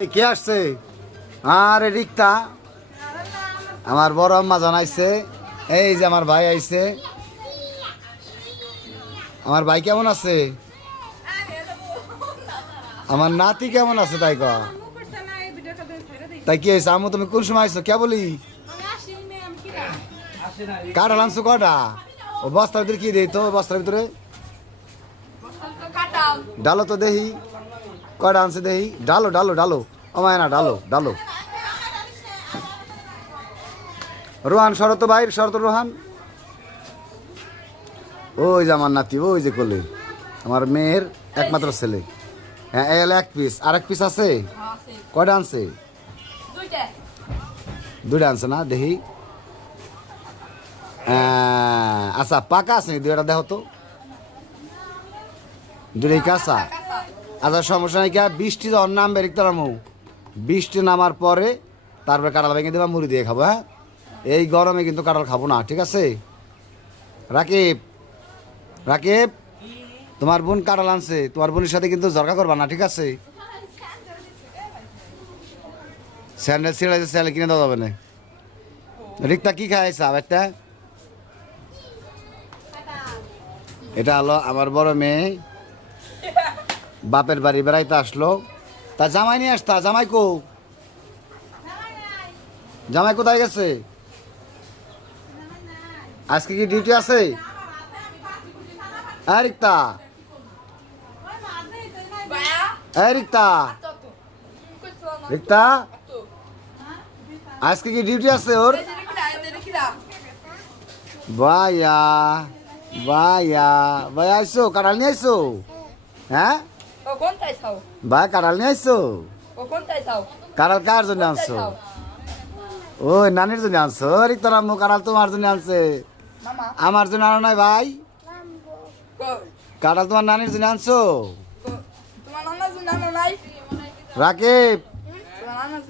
কে আসছে? আরে রিক্তা, আমার বড় আম্মা জানাইছে। এই যে আমার ভাই আইছে। আমার ভাই কেমন আছে? আমার নাতি কেমন আছে? তাই ক তাই কি হয়েছে? আমু তুমি কোন সময় আইছো? কে বলি কাঁঠাল আনছো কটা? ও বস্তার ভিতরে কি দেই তো? বস্তার ভিতরে ডালো তো দেহি কটা আনছে দেহি। ডালো ডালো ডালো আমায় না, ডালো ডালো। রোহান শরত ভাই, শরত রোহান। ওই যে আমার নাতি, ওই যে কোলে আমার মেয়ের একমাত্র ছেলে। হ্যাঁ এল এক পিস, আর এক পিস আছে। কয়টা আনছে? দুইটা আনছে না দেখি। আচ্ছা পাকা আছে দুইটা, দেখো তো দুটাই কাঁচা। আচ্ছা সমস্যা নাই। কে বৃষ্টি যখন নামবে রিক্তারামু, বৃষ্টি নামার পরে তারপরে কাঁঠাল ভেঙে দেবা, মুড়ি দিয়ে খাবো। হ্যাঁ এই গরমে কিন্তু কাঁঠাল খাবো না, ঠিক আছে? রাকিব, রাকিব তোমার বোন কাঁঠাল আনছে, তোমার বোনের সাথে কিন্তু ঝরকা করবা না, ঠিক আছে? স্যান্ডেল ছিঁড়ে স্যান্ডেল কিনে দেওয়া যাবে না। রিক্তা কি খাইছা একটা? এটা হলো আমার বড় মেয়ে, বাপের বাড়ি বেড়াইতে আসলো। তা জামাই নিয়ে আসতা। জামাই কো? জামাই কোথায় গেছে? আজকে কি ডিউটি আছে? রিক্তা, রিক্তা, রিক্তা আজকে কি ডিউটি আছে ওর? ভাইয়া ভাইয়া ভাই আইসো কাঁঠাল নিয়ে আইসো? হ্যাঁ ভাই কাঁঠাল নিয়ে আইসো? কাঁঠাল কার জন্য আনছো? ওই নানির জন্য আনছো? রিক্তার আম্মু কাঁঠাল তোমার জন্য আনছে, আমার জন্য আনো নাই ভাই? কাঁঠাল তোমার নানির জন্য আনছো? রাকিব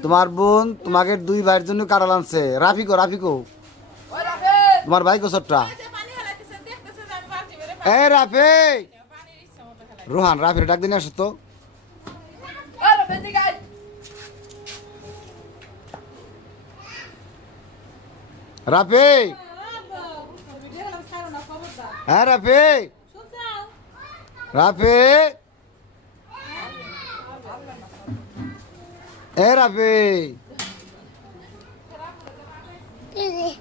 তোমার বোন তোমাকে দুই ভাইয়ের জন্য কাঁঠাল আনছে। রাফিকো, রাফিকো তোমার ভাই কোসরটা। এ রাফি, রোহান রাফির ডাক দিনে আসো তো। রাফি, হ্যাঁ রাফি, রাফি, এ রাফি।